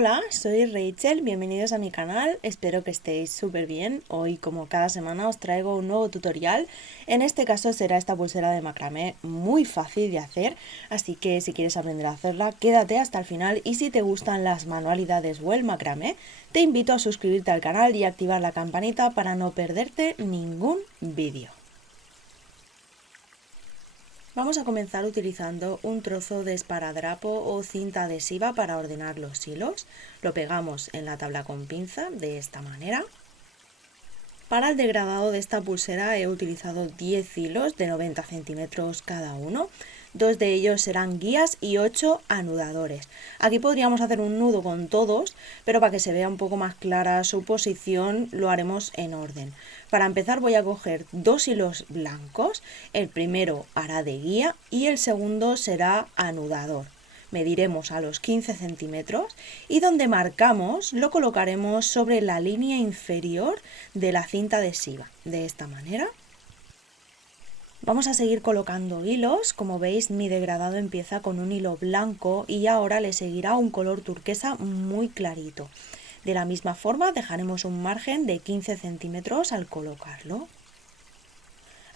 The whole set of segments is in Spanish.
Hola, soy Rachel, bienvenidos a mi canal, espero que estéis súper bien. Hoy, como cada semana, os traigo un nuevo tutorial. En este caso será esta pulsera de macramé muy fácil de hacer, así que si quieres aprender a hacerla, quédate hasta el final. Y si te gustan las manualidades o el macramé, te invito a suscribirte al canal y activar la campanita para no perderte ningún vídeo. Vamos a comenzar utilizando un trozo de esparadrapo o cinta adhesiva para ordenar los hilos. Lo pegamos en la tabla con pinza de esta manera. Para el degradado de esta pulsera he utilizado 10 hilos de 90 centímetros cada uno. 2 de ellos serán guías y 8 anudadores. Aquí podríamos hacer un nudo con todos, pero para que se vea un poco más clara su posición lo haremos en orden. Para empezar voy a coger 2 hilos blancos, el primero hará de guía y el segundo será anudador. Mediremos a los 15 centímetros y donde marcamos lo colocaremos sobre la línea inferior de la cinta adhesiva, de esta manera. Vamos a seguir colocando hilos. Como veis, mi degradado empieza con un hilo blanco y ahora le seguirá un color turquesa muy clarito. De la misma forma dejaremos un margen de 15 centímetros al colocarlo.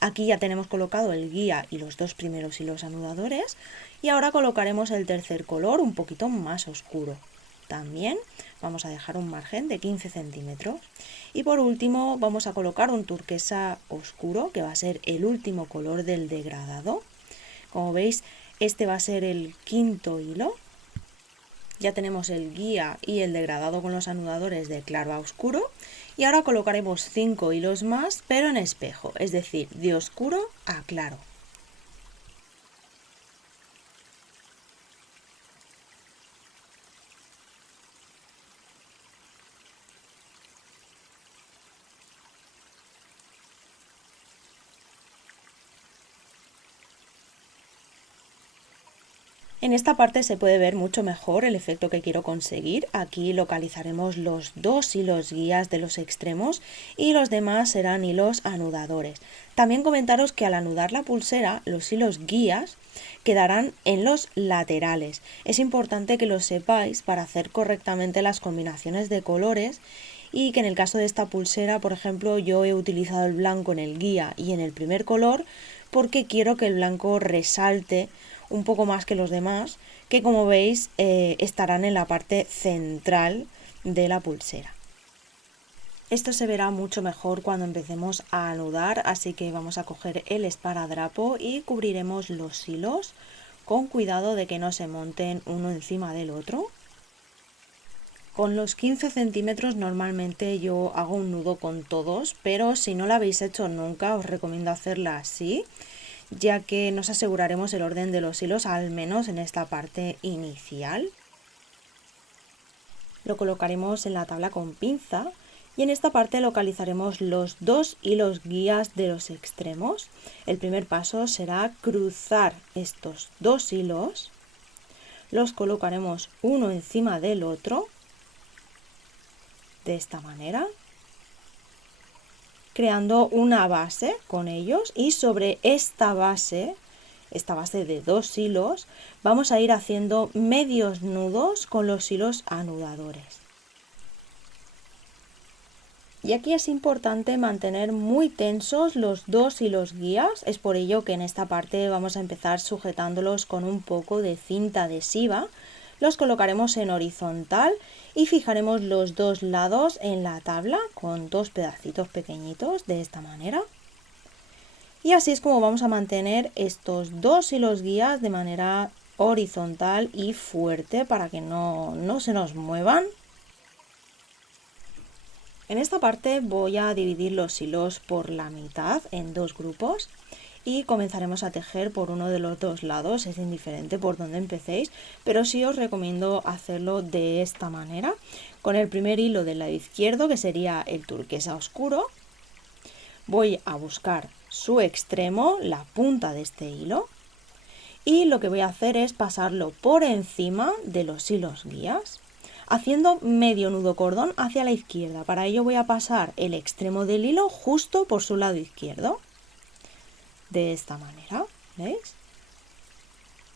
Aquí ya tenemos colocado el guía y los 2 primeros hilos anudadores y ahora colocaremos el tercer color un poquito más oscuro. También vamos a dejar un margen de 15 centímetros y por último vamos a colocar un turquesa oscuro que va a ser el último color del degradado. Como veis, este va a ser el quinto hilo. Ya tenemos el guía y el degradado con los anudadores de claro a oscuro y ahora colocaremos 5 hilos más pero en espejo, es decir, de oscuro a claro. En esta parte se puede ver mucho mejor el efecto que quiero conseguir. Aquí localizaremos los 2 hilos guías de los extremos y los demás serán hilos anudadores. También comentaros que al anudar la pulsera, los hilos guías quedarán en los laterales. Es importante que lo sepáis para hacer correctamente las combinaciones de colores y que en el caso de esta pulsera, por ejemplo, yo he utilizado el blanco en el guía y en el primer color porque quiero que el blanco resalte un poco más que los demás, que como veis estarán en la parte central de la pulsera. Esto se verá mucho mejor cuando empecemos a anudar, así que vamos a coger el esparadrapo y cubriremos los hilos con cuidado de que no se monten uno encima del otro. Con los 15 centímetros normalmente yo hago un nudo con todos, pero si no lo habéis hecho nunca os recomiendo hacerla así, ya que nos aseguraremos el orden de los hilos al menos en esta parte inicial. Lo colocaremos en la tabla con pinza y en esta parte localizaremos los 2 hilos guías de los extremos. El primer paso será cruzar estos 2 hilos, los colocaremos uno encima del otro de esta manera, creando una base con ellos y sobre esta base de 2 hilos, vamos a ir haciendo medios nudos con los hilos anudadores. Y aquí es importante mantener muy tensos los 2 hilos guías, es por ello que en esta parte vamos a empezar sujetándolos con un poco de cinta adhesiva. Los colocaremos en horizontal y fijaremos los 2 lados en la tabla con 2 pedacitos pequeñitos de esta manera. Y así es como vamos a mantener estos 2 hilos guías de manera horizontal y fuerte para que no se nos muevan. En esta parte voy a dividir los hilos por la mitad en 2 grupos y comenzaremos a tejer por uno de los 2 lados, es indiferente por donde empecéis, pero sí os recomiendo hacerlo de esta manera, con el primer hilo del lado izquierdo, que sería el turquesa oscuro. Voy a buscar su extremo, la punta de este hilo, y lo que voy a hacer es pasarlo por encima de los hilos guías, haciendo medio nudo cordón hacia la izquierda. Para ello voy a pasar el extremo del hilo justo por su lado izquierdo. De esta manera, ¿veis?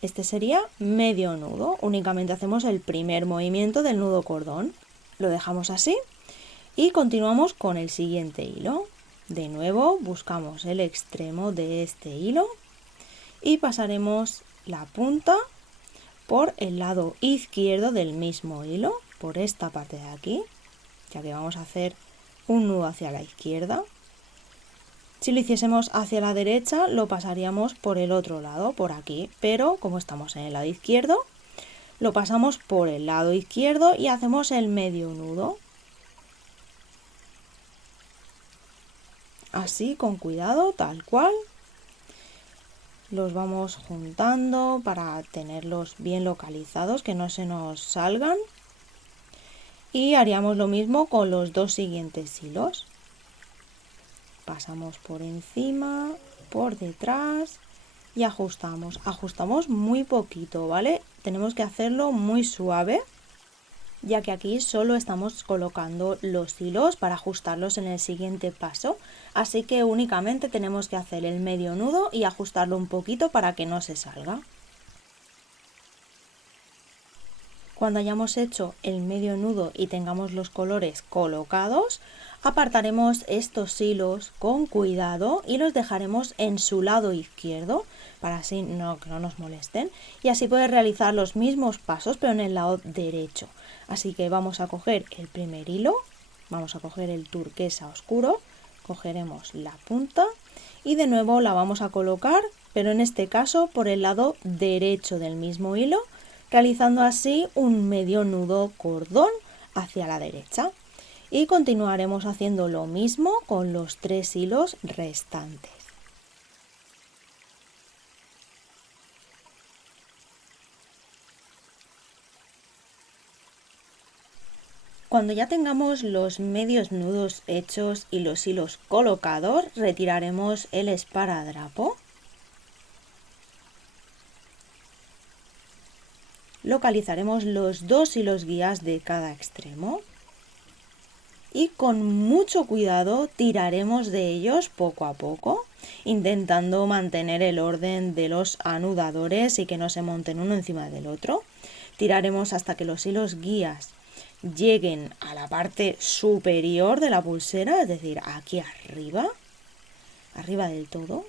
Este sería medio nudo, únicamente hacemos el primer movimiento del nudo cordón. Lo dejamos así y continuamos con el siguiente hilo. De nuevo buscamos el extremo de este hilo y pasaremos la punta por el lado izquierdo del mismo hilo, por esta parte de aquí, ya que vamos a hacer un nudo hacia la izquierda. Si lo hiciésemos hacia la derecha, lo pasaríamos por el otro lado, por aquí, pero como estamos en el lado izquierdo, lo pasamos por el lado izquierdo y hacemos el medio nudo. Así, con cuidado, tal cual. Los vamos juntando para tenerlos bien localizados, que no se nos salgan. Y haríamos lo mismo con los dos siguientes hilos. Pasamos por encima, por detrás y ajustamos. Ajustamos muy poquito, ¿vale? Tenemos que hacerlo muy suave, ya que aquí solo estamos colocando los hilos para ajustarlos en el siguiente paso. Así que únicamente tenemos que hacer el medio nudo y ajustarlo un poquito para que no se salga. Cuando hayamos hecho el medio nudo y tengamos los colores colocados, apartaremos estos hilos con cuidado y los dejaremos en su lado izquierdo para así que no nos molesten, y así poder realizar los mismos pasos pero en el lado derecho. Así que vamos a coger el primer hilo, vamos a coger el turquesa oscuro, cogeremos la punta y de nuevo la vamos a colocar, pero en este caso por el lado derecho del mismo hilo, realizando así un medio nudo cordón hacia la derecha. Y continuaremos haciendo lo mismo con los 3 hilos restantes. Cuando ya tengamos los medios nudos hechos y los hilos colocados, retiraremos el esparadrapo. Localizaremos los 2 hilos guías de cada extremo y con mucho cuidado tiraremos de ellos poco a poco, intentando mantener el orden de los anudadores y que no se monten uno encima del otro. Tiraremos hasta que los hilos guías lleguen a la parte superior de la pulsera, es decir, aquí arriba del todo.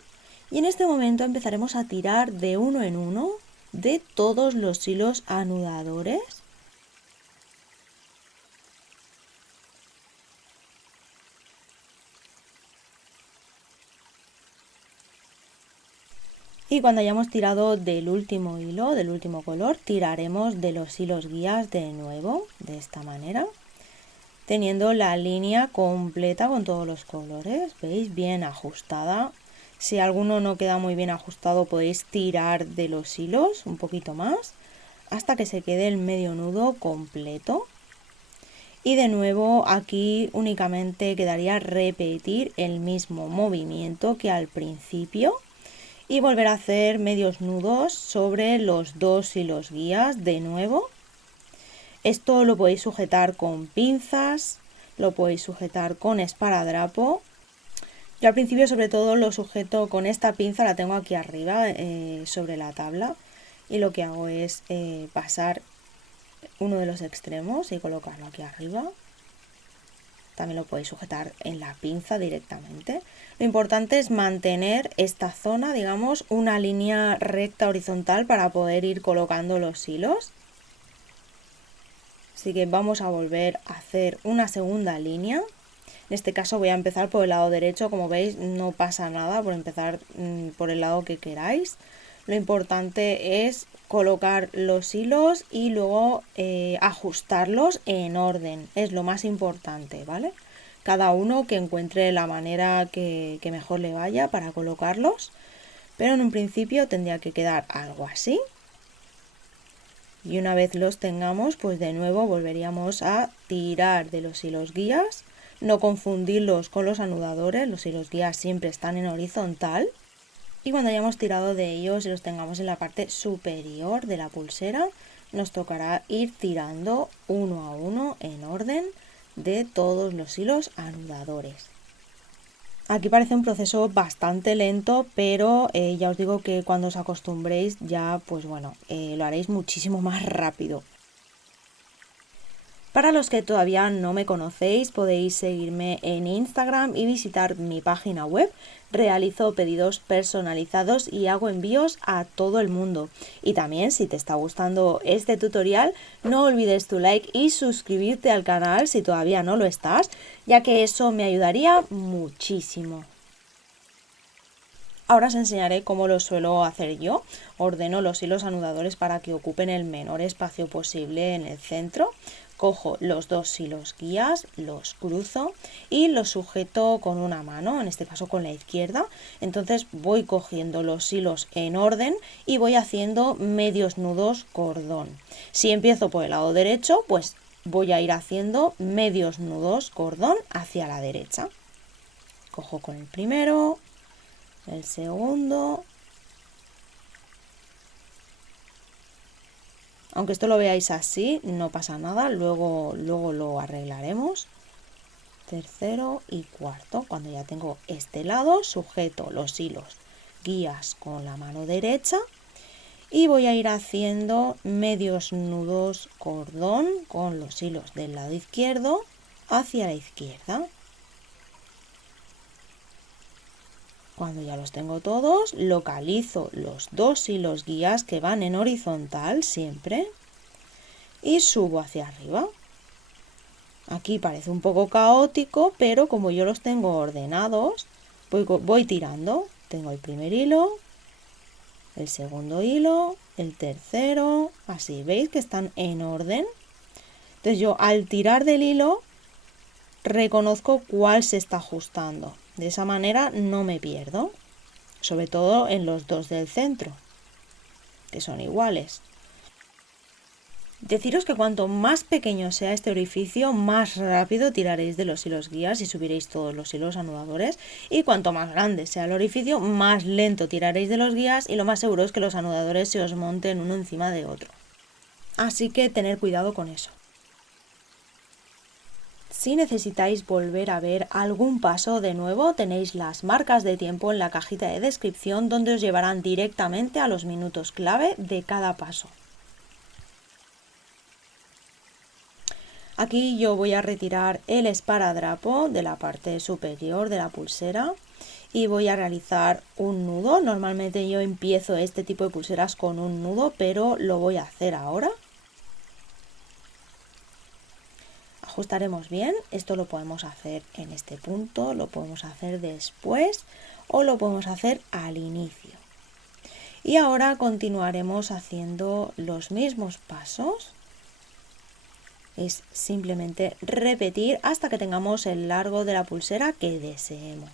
Y en este momento empezaremos a tirar de uno en uno de todos los hilos anudadores. Y cuando hayamos tirado del último hilo, del último color, tiraremos de los hilos guías de nuevo, de esta manera, teniendo la línea completa con todos los colores, ¿veis? Bien ajustada. Si alguno no queda muy bien ajustado, podéis tirar de los hilos un poquito más hasta que se quede el medio nudo completo. Y de nuevo aquí únicamente quedaría repetir el mismo movimiento que al principio y volver a hacer medios nudos sobre los 2 hilos guías de nuevo. Esto lo podéis sujetar con pinzas, lo podéis sujetar con esparadrapo. Yo al principio sobre todo lo sujeto con esta pinza, la tengo aquí arriba sobre la tabla, y lo que hago es pasar uno de los extremos y colocarlo aquí arriba. También lo podéis sujetar en la pinza directamente. Lo importante es mantener esta zona, digamos, una línea recta horizontal para poder ir colocando los hilos. Así que vamos a volver a hacer una segunda línea. En este caso voy a empezar por el lado derecho, como veis no pasa nada por empezar por el lado que queráis. Lo importante es colocar los hilos y luego ajustarlos en orden, es lo más importante, ¿vale? Cada uno que encuentre la manera que mejor le vaya para colocarlos, pero en un principio tendría que quedar algo así. Y una vez los tengamos, pues de nuevo volveríamos a tirar de los hilos guías, no confundirlos con los anudadores, los hilos guías siempre están en horizontal. Y cuando hayamos tirado de ellos y los tengamos en la parte superior de la pulsera, nos tocará ir tirando uno a uno en orden de todos los hilos anudadores. Aquí parece un proceso bastante lento, pero ya os digo que cuando os acostumbréis ya, pues bueno, lo haréis muchísimo más rápido. Para los que todavía no me conocéis, podéis seguirme en Instagram y visitar mi página web. Realizo pedidos personalizados y hago envíos a todo el mundo. Y también, si te está gustando este tutorial, no olvides tu like y suscribirte al canal si todavía no lo estás, ya que eso me ayudaría muchísimo. Ahora os enseñaré cómo lo suelo hacer yo. Ordeno los hilos anudadores para que ocupen el menor espacio posible en el centro. Cojo los dos hilos guías, los cruzo y los sujeto con una mano, en este caso con la izquierda. Entonces voy cogiendo los hilos en orden y voy haciendo medios nudos cordón. Si empiezo por el lado derecho, pues voy a ir haciendo medios nudos cordón hacia la derecha. Cojo con el primero, el segundo. Aunque esto lo veáis así, no pasa nada, luego lo arreglaremos. Tercero y cuarto. Cuando ya tengo este lado, sujeto los hilos guías con la mano derecha y voy a ir haciendo medios nudos cordón con los hilos del lado izquierdo hacia la izquierda. Cuando ya los tengo todos, localizo los dos hilos guías que van en horizontal siempre y subo hacia arriba. Aquí parece un poco caótico, pero como yo los tengo ordenados, voy tirando. Tengo el primer hilo, el segundo hilo, el tercero, así, ¿veis que están en orden? Entonces yo al tirar del hilo reconozco cuál se está ajustando. De esa manera no me pierdo, sobre todo en los dos del centro, que son iguales. Deciros que cuanto más pequeño sea este orificio, más rápido tiraréis de los hilos guías y subiréis todos los hilos anudadores. Y cuanto más grande sea el orificio, más lento tiraréis de los guías y lo más seguro es que los anudadores se os monten uno encima de otro. Así que tener cuidado con eso. Si necesitáis volver a ver algún paso de nuevo, tenéis las marcas de tiempo en la cajita de descripción donde os llevarán directamente a los minutos clave de cada paso. Aquí yo voy a retirar el esparadrapo de la parte superior de la pulsera y voy a realizar un nudo. Normalmente yo empiezo este tipo de pulseras con un nudo, pero lo voy a hacer ahora. Ajustaremos bien, esto lo podemos hacer en este punto, lo podemos hacer después o lo podemos hacer al inicio. Y ahora continuaremos haciendo los mismos pasos. Es simplemente repetir hasta que tengamos el largo de la pulsera que deseemos.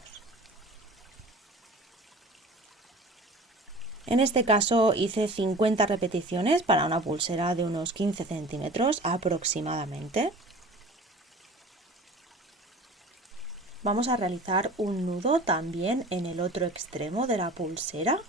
En este caso hice 50 repeticiones para una pulsera de unos 15 centímetros aproximadamente. Vamos a realizar un nudo también en el otro extremo de la pulsera.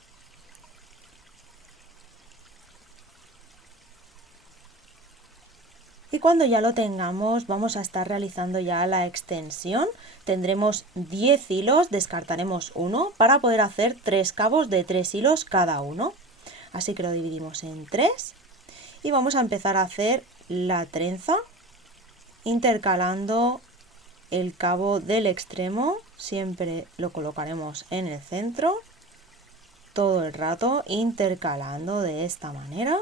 Y cuando ya lo tengamos, vamos a estar realizando ya la extensión. Tendremos 10 hilos, descartaremos uno para poder hacer 3 cabos de 3 hilos cada uno. Así que lo dividimos en 3 y vamos a empezar a hacer la trenza intercalando el cabo del extremo, siempre lo colocaremos en el centro, todo el rato intercalando de esta manera.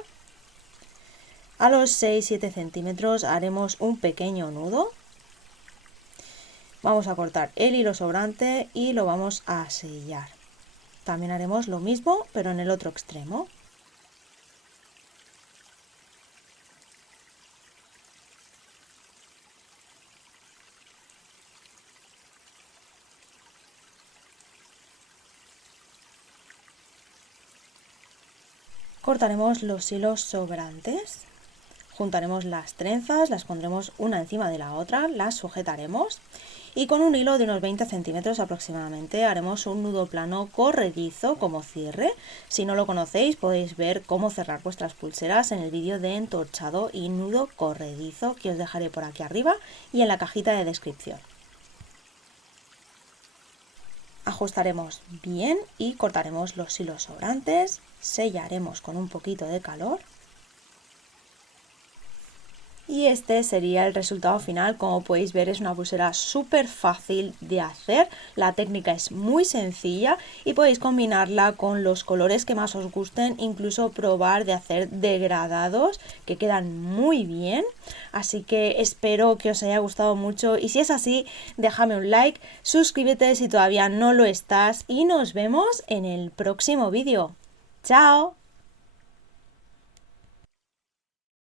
A los 6-7 centímetros haremos un pequeño nudo. Vamos a cortar el hilo sobrante y lo vamos a sellar. También haremos lo mismo, pero en el otro extremo. Cortaremos los hilos sobrantes, juntaremos las trenzas, las pondremos una encima de la otra, las sujetaremos y con un hilo de unos 20 centímetros aproximadamente haremos un nudo plano corredizo como cierre. Si no lo conocéis podéis ver cómo cerrar vuestras pulseras en el vídeo de entorchado y nudo corredizo que os dejaré por aquí arriba y en la cajita de descripción. Ajustaremos bien y cortaremos los hilos sobrantes, sellaremos con un poquito de calor. Y este sería el resultado final. Como podéis ver, es una pulsera súper fácil de hacer, la técnica es muy sencilla y podéis combinarla con los colores que más os gusten, incluso probar de hacer degradados que quedan muy bien. Así que espero que os haya gustado mucho y si es así, déjame un like, suscríbete si todavía no lo estás y nos vemos en el próximo vídeo. ¡Chao!